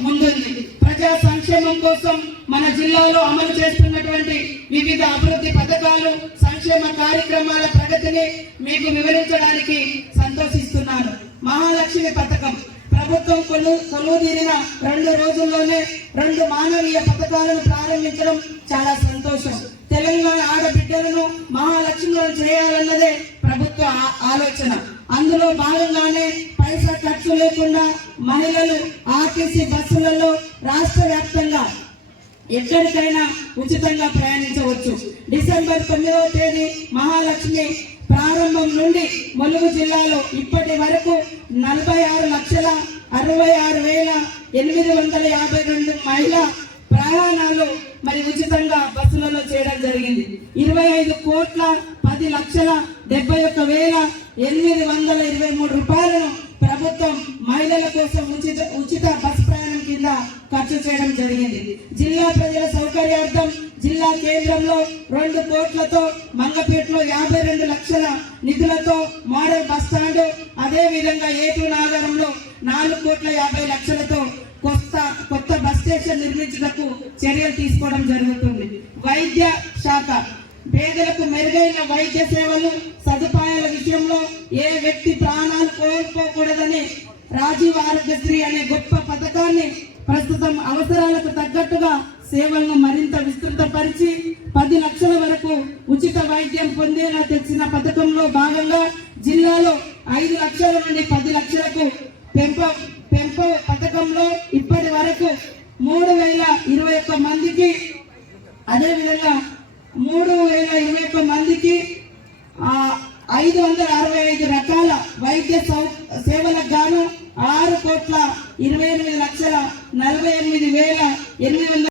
ముందుంది. ప్రజా సంక్షేమం కోసం మన జిల్లాలో అమలు చేస్తున్నటువంటి వివిధ అభివృద్ధి పథకాలు సంక్షేమ కార్యక్రమాల ప్రగతిని మీకు వివరించడానికి సంతోషిస్తున్నాను. మహాలక్ష్మి పథకం. ప్రభుత్వం కొలు కొలువుదీరిన రెండు రోజుల్లోనే రెండు మానవీయ పథకాలను ప్రారంభించడం చాలా సంతోషం. తెలంగాణ ఆడబిడ్డలను మహాలక్ష్ములను చేయాలన్నదే ప్రభుత్వ ఆలోచన. అందులో భాగంగానే పైసా ఖర్చు లేకుండా మహిళలు ఆర్టీసీ బస్సులలో రాష్ట్ర వ్యాప్తంగా ఎక్కడికైనా ఉచితంగా ప్రయాణించవచ్చు. డిసెంబర్ తొమ్మిదవ తేదీ మహాలక్ష్మి ప్రారంభం నుండి ములుగు జిల్లాలో ఇప్పటి వరకు నలభై ఆరు లక్షల అరవై ఆరు వేల ఎనిమిది వందల యాభై రెండు మహిళా ప్రయాణాలు మరి ఉచితంగా బస్సులలో చేయడం జరిగింది. ఇరవై ఐదు కోట్ల పది లక్షల డెబ్బై ఒక్క వేల ఎనిమిది వందల ఇరవై మూడు రూపాయలను ప్రభుత్వం మహిళల కోసం ఉచిత ఉచిత బస్ ప్రయాణం కింద ఖర్చు చేయడం జరిగింది. జిల్లా ప్రజల సౌకర్యార్థం జిల్లా కేంద్రంలో రెండు కోట్లతో మంగపేటలో యాభై రెండు లక్షల నిధులతో మోడల్ బస్ స్టాండ్ అదే విధంగా ఏటూ నాగరంలో నాలుగు కోట్ల యాభై లక్షలతో కొత్త కొత్త బస్ స్టేషన్ నిర్మించుటకు చర్యలు తీసుకోవడం జరుగుతుంది. వైద్య ప్రజలకు మెరుగైన వైద్య సేవలు సదుపాయాల విషయంలో ఏ వ్యక్తి ప్రాణాలు కోల్పోకూడదని రాజీవ్ ఆరోగ్యశ్రీ అనే గొప్ప పథకాన్ని ప్రస్తుతం అవసరాలకు తగ్గట్టుగా సేవలను మరింత విస్తృతపరిచి పది లక్షల వరకు ఉచిత వైద్యం పొందేలా తెచ్చిన పథకంలో భాగంగా జిల్లాలో ఐదు లక్షల నుండి పది లక్షలకు పెంప పెంప పథకంలో ఇప్పటి వరకు మూడు వేల ఇరవై ఒక్క మందికి అదేవిధంగా మూడు వేల ఇరవై ఒక్క మందికి ఐదు వందల అరవై ఐదు రకాల వైద్య సౌ సేవలకు గాను ఆరు కోట్ల ఇరవై ఎనిమిది లక్షల నలభై ఎనిమిది వేల ఎనిమిది వందల